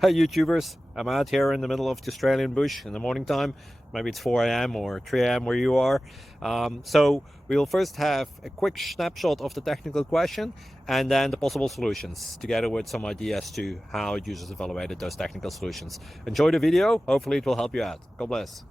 Hey YouTubers, I'm out here in the middle of the Australian bush in the morning time. Maybe it's 4 a.m. or 3 a.m. where you are. So we'll first have a quick snapshot of the technical question and then the possible solutions, together with some ideas to how users evaluated those technical solutions. Enjoy the video, hopefully it will help you out. God bless.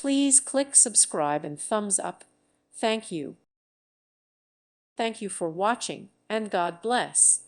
Please click subscribe and thumbs up. Thank you. Thank you for watching, and God bless.